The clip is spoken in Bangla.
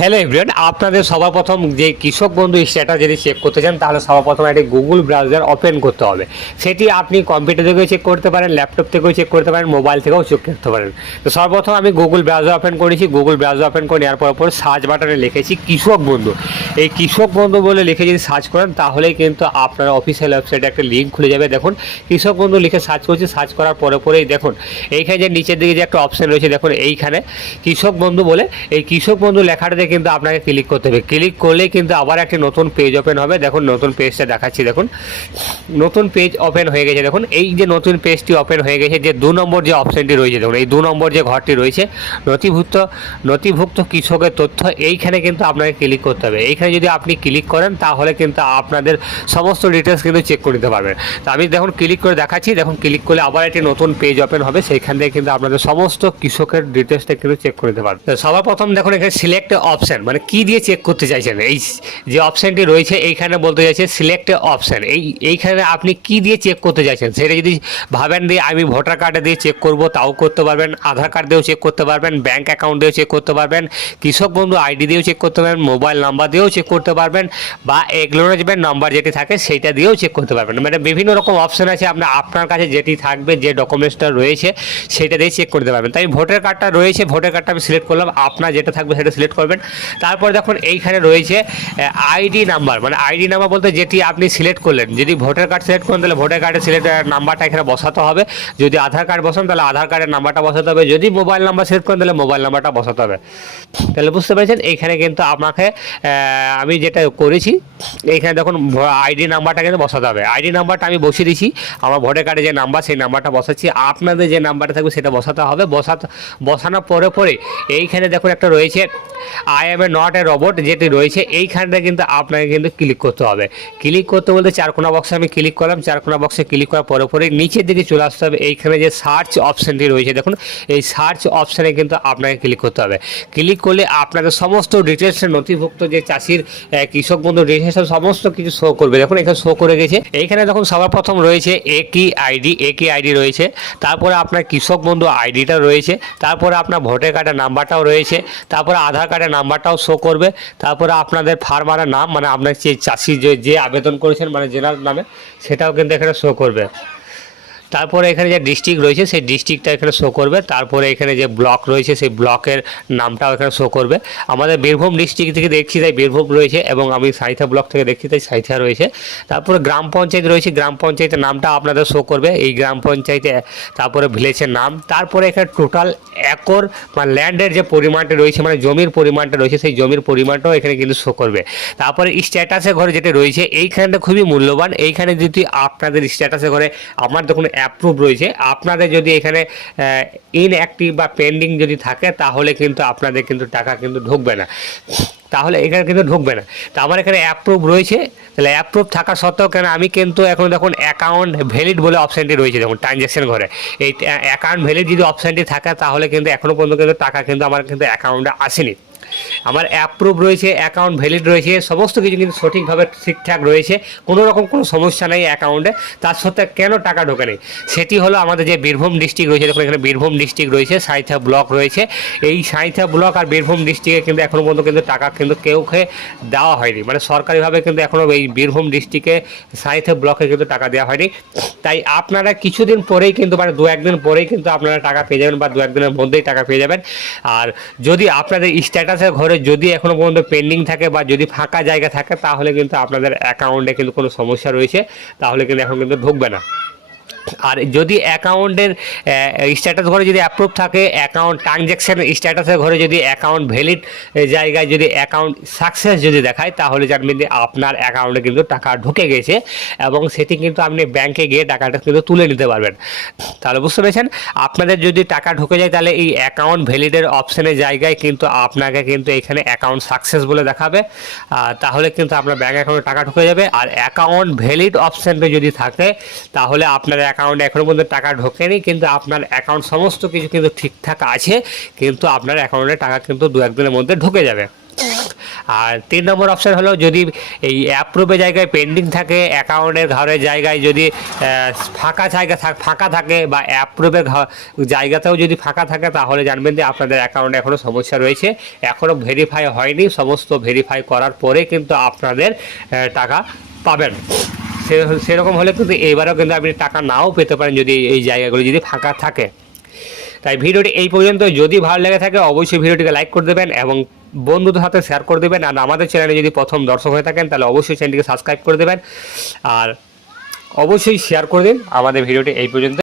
হ্যালো এভরিওয়ান, আপনাদের সবার প্রথম যে কৃষক বন্ধু স্ট্যাটাস যদি চেক করতে চান তাহলে সবার প্রথম একটি গুগল ব্রাউজার ওপেন করতে হবে। সেটি আপনি কম্পিউটার থেকেও চেক করতে পারেন, ল্যাপটপ থেকেও চেক করতে পারেন, মোবাইল থেকেও চেক করতে পারেন। তো সর্বপ্রথম আমি গুগল ব্রাউজার ওপেন করেছি। গুগল ব্রাউজার ওপেন করে নেওয়ার পর সার্চ বাটনে লিখেছি কৃষক বন্ধু। এই কৃষক বন্ধু বলে লিখে যদি সার্চ করেন তাহলেই কিন্তু আপনার অফিসিয়াল ওয়েবসাইটে একটা লিঙ্ক খুলে যাবে। দেখুন কৃষক বন্ধু লিখে সার্চ করছি, সার্চ করার পরেই দেখুন এইখানে যে নিচের দিকে যে একটা অপশন রয়েছে, দেখুন এইখানে কৃষক বন্ধু বলে এই কৃষক বন্ধু লেখাটাতে কিন্তু আপনাকে ক্লিক করতে হবে। ক্লিক করলে কিন্তু আবার একটি নতুন পেজ ওপেন হবে। দেখুন নতুন পেজটা দেখাচ্ছি, দেখুন নতুন পেজ ওপেন হয়ে গেছে। দেখুন এই যে নতুন পেজটি ওপেন হয়ে গেছে, যে 2 নম্বর যে অপশনটি রয়েছে, দেখুন এই 2 নম্বর যে ঘরটি রয়েছে নথিভুক্ত কৃষকের তথ্য, এইখানে কিন্তু আপনাকে ক্লিক করতে হবে। এইখানে যদি আপনি ক্লিক করেন তাহলে কিন্তু আপনাদের সমস্ত ডিটেলস কিন্তু চেক করে নিতে পারবেন। তো আমি দেখুন ক্লিক করে দেখাচ্ছি, দেখুন ক্লিক করলে আবার একটি নতুন পেজ ওপেন হবে। সেইখান থেকে কিন্তু আপনাদের সমস্ত কৃষকের ডিটেলসটা কিন্তু চেক করে নিতে পারবেন। সবার প্রথম দেখুন এখানে সিলেক্ট অপশন, মানে কি দিয়ে চেক করতে চাইছেন। এই যে অপশনটি রয়েছে এইখানে বলতে চাইছে সিলেক্ট অপশন। এইখানে আপনি কি দিয়ে চেক করতে চাইছেন, সেটা যদি ভাবেন দিয়ে আমি ভোটার কার্ডে দিয়ে চেক করব তাও করতে পারবেন, আধার কার্ড দিয়েও চেক করতে পারবেন, ব্যাঙ্ক অ্যাকাউন্ট দিয়েও চেক করতে পারবেন, কৃষক বন্ধু আইডি দিয়েও চেক করতে পারবেন, মোবাইল নাম্বার দিয়েও চেক করতে পারবেন, বা একনোলেজমেন্ট নাম্বার যেটি থাকে সেইটা দিয়েও চেক করতে পারবেন। মানে বিভিন্ন রকম অপশন আছে, আপনার কাছে যেটি থাকবে, যে ডকুমেন্টসটা রয়েছে সেটা দিয়ে চেক করতে পারবেন। তাই ভোটার কার্ডটা রয়েছে, ভোটার কার্ডটা আমি সিলেক্ট করলাম, আপনার যেটা থাকবে সেটা সিলেক্ট করবেন। তারপর দেখুন এইখানে রয়েছে আইডি নাম্বার, মানে আইডি নাম্বার বলতে যেটি আপনি সিলেক্ট করলেন। যদি ভোটার কার্ড সিলেক্ট করেন তাহলে ভোটার কার্ডের সিলেক্ট নাম্বারটা এখানে বসাতে হবে। যদি আধার কার্ড বসান তাহলে আধার কার্ডের নাম্বারটা বসাতে হবে। যদি মোবাইল নাম্বার সিলেক্ট করেন তাহলে মোবাইল নাম্বারটা বসাতে হবে। তাহলে বুঝতে পেরেছেন, এইখানে কিন্তু আপনাকে আমি যেটা করেছি এইখানে দেখুন আইডি নাম্বারটা কিন্তু বসাতে হবে। আইডি নাম্বারটা আমি বসিয়ে দিচ্ছি, আমার ভোটার কার্ডে যে নাম্বার সেই নাম্বারটা বসাচ্ছি। আপনাদের যে নাম্বারটা থাকবে সেটা বসাতে হবে। বসানোর পরে এইখানে দেখুন একটা রয়েছে I M A not a robot, যেটি রয়েছে এইখানটা কিন্তু আপনাকে কিন্তু ক্লিক করতে হবে। ক্লিক করতে বলতে চারকোনা বক্সে আমি ক্লিক করলাম। চারকোনা বক্সে ক্লিক করার পরে নিচের দিকে চলে আসতে হবে। এইখানে যে সার্চ অপশানটি রয়েছে, দেখুন এই সার্চ অপশানে কিন্তু আপনাকে ক্লিক করতে হবে। ক্লিক করলে আপনাদের সমস্ত ডিটেলসের নথিভুক্ত যে চাষির কৃষক বন্ধু ডিটেলস সমস্ত কিছু শো করবে। দেখুন এখানে শো করে গেছে। এইখানে দেখুন সবার প্রথম রয়েছে একই আইডি রয়েছে, তারপরে আপনার কৃষক বন্ধু আইডিটা রয়েছে, তারপরে আপনার ভোটার কার্ডের নাম্বারটাও রয়েছে, তারপরে আধার কার্ডের নাম্বারটাও শো করবে, তারপরে আপনাদের ফার্মারের নাম, মানে আপনার যে চাষি যে আবেদন করেছেন মানে জেনার নামে, সেটাও কিন্তু এখানে শো করবে। তারপরে এখানে যে ডিস্ট্রিক্ট রয়েছে সেই ডিস্ট্রিক্টটা এখানে শো করবে। তারপরে এখানে যে ব্লক রয়েছে সেই ব্লকের নামটাও এখানে শো করবে। আমাদের বীরভূম ডিস্ট্রিক্ট থেকে দেখছি তাই বীরভূম রয়েছে, এবং আমি সাঁইথিয়া ব্লক থেকে দেখছি তাই সাঁইথিয়া রয়েছে। তারপরে গ্রাম পঞ্চায়েত রয়েছে, গ্রাম পঞ্চায়েতের নামটা আপনাদের শো করবে, এই গ্রাম পঞ্চায়েতে। তারপরে ভিলেজের নাম, তারপরে এখানে টোটাল একর মানে ল্যান্ডের যে পরিমাণটা রয়েছে, মানে জমির পরিমাণটা রয়েছে, সেই জমির পরিমাণটাও এখানে কিন্তু শো করবে। তারপরে স্ট্যাটাসের ঘরে যেটা রয়েছে এইখানটা খুবই মূল্যবান। এইখানে যদি আপনাদের স্ট্যাটাসের ঘরে আমার দেখুন অ্যাপ্রুভ রয়েছে, আপনাদের যদি এখানে ইনঅ্যাক্টিভ বা পেন্ডিং যদি থাকে তাহলে কিন্তু আপনাদের কিন্তু টাকা কিন্তু ঢুকবে না, তাহলে এখানে কিন্তু ঢুকবে না। তো আমার এখানে অ্যাপ্রুভ রয়েছে, তাহলে অ্যাপ্রুভ থাকা সত্ত্বেও কেন আমি কিন্তু এখন দেখুন অ্যাকাউন্ট ভ্যালিড বলে অপশানটি রয়েছে, দেখুন ট্রানজ্যাকশন ঘরে এই অ্যাকাউন্ট ভ্যালিড যদি অপশানটি থাকে তাহলে কিন্তু এখনও পর্যন্ত কিন্তু টাকা কিন্তু আমার কিন্তু অ্যাকাউন্টে আসেনি। আমার অ্যাপ্রুভ রয়েছে, অ্যাকাউন্ট ভ্যালিড রয়েছে, সমস্ত কিছু কিন্তু সঠিকভাবে ঠিকঠাক রয়েছে, কোনো রকম কোনো সমস্যা নেই অ্যাকাউন্টে। তার সত্ত্বেও কেন টাকা ঢোকে নেই, সেটি হলো আমাদের যে বীরভূম ডিস্ট্রিক্ট রয়েছে, দেখুন এখানে বীরভূম ডিস্ট্রিক্ট রয়েছে, সাঁইথিয়া ব্লক রয়েছে। এই সাঁইথিয়া ব্লক আর বীরভূম ডিস্ট্রিক্টে কিন্তু এখনও পর্যন্ত কিন্তু টাকা কিন্তু কেউকে দেওয়া হয়নি, মানে সরকারিভাবে কিন্তু এখনও এই বীরভূম ডিস্ট্রিক্টে সাঁইথিয়া ব্লকে কিন্তু টাকা দেওয়া হয়নি। তাই আপনারা কিছুদিন পরেই কিন্তু মানে 2-1 দিন পরেই কিন্তু আপনারা টাকা পেয়ে যাবেন, বা 2-1 দিনের মধ্যেই টাকা পেয়ে যাবেন। আর যদি আপনাদের স্ট্যাটাসের ঘরে যদি এখনও পর্যন্ত পেন্ডিং থাকে বা যদি ফাঁকা জায়গা থাকে তাহলে কিন্তু আপনাদের অ্যাকাউন্টে কিন্তু কোনো সমস্যা রয়েছে, তাহলে কিন্তু এখন কিন্তু ঢুকবে না। আর যদি অ্যাকাউন্টের স্ট্যাটাস ঘরে যদি অ্যাপ্রুভ থাকে, অ্যাকাউন্ট ট্রানজ্যাকশন স্ট্যাটাসের ঘরে যদি অ্যাকাউন্ট ভ্যালিড জায়গায় যদি অ্যাকাউন্ট সাকসেস যদি দেখায় তাহলে জানবেন যে আপনার অ্যাকাউন্টে কিন্তু টাকা ঢুকে গেছে, এবং সেটি কিন্তু আপনি ব্যাংকে গিয়ে টাকাটা কিন্তু তুলে নিতে পারবেন। তাহলে বুঝতে পেরেছেন, আপনাদের যদি টাকা ঢুকে যায় তাহলে এই অ্যাকাউন্ট ভ্যালিডের অপশানের জায়গায় কিন্তু আপনাকে কিন্তু এখানে অ্যাকাউন্ট সাকসেস বলে দেখাবে, তাহলে কিন্তু আপনার ব্যাঙ্ক অ্যাকাউন্টে টাকা ঢুকে যাবে। আর অ্যাকাউন্ট ভ্যালিড অপশানটা যদি থাকে তাহলে আপনার অ্যাকাউন্টে এখনও পর্যন্ত টাকা ঢোকেনি, কিন্তু আপনার অ্যাকাউন্ট সমস্ত কিছু কিন্তু ঠিকঠাক আছে, কিন্তু আপনার অ্যাকাউন্টে টাকা কিন্তু 2-1 দিনের মধ্যে ঢুকে যাবে। আর 3 নম্বর অপশান হলো যদি এই অ্যাপ্রুভের জায়গায় পেন্ডিং থাকে, অ্যাকাউন্টের ঘরের জায়গায় যদি ফাঁকা থাকে বা অ্যাপ্রুভের জায়গাতেও যদি ফাঁকা থাকে, তাহলে জানবেন যে আপনাদের অ্যাকাউন্টে এখনও সমস্যা রয়েছে, এখনও ভেরিফাই হয়নি। সমস্ত ভেরিফাই করার পরে কিন্তু আপনাদের টাকা পাবেন। সেরকম হলে কিন্তু এবারেও কিন্তু আপনি টাকা নাও পেতে পারেন যদি এই জায়গাগুলো যদি ফাঁকা থাকে। তাই ভিডিওটি এই পর্যন্ত। যদি ভালো লেগে থাকে অবশ্যই ভিডিওটিকে লাইক করে দেবেন এবং বন্ধুদের সাথে শেয়ার করে দেবেন। আর আমাদের চ্যানেলে যদি প্রথম দর্শক হয়ে থাকেন তাহলে অবশ্যই চ্যানেলটিকে সাবস্ক্রাইব করে দেবেন আর অবশ্যই শেয়ার করে দিন। আমাদের ভিডিওটি এই পর্যন্ত।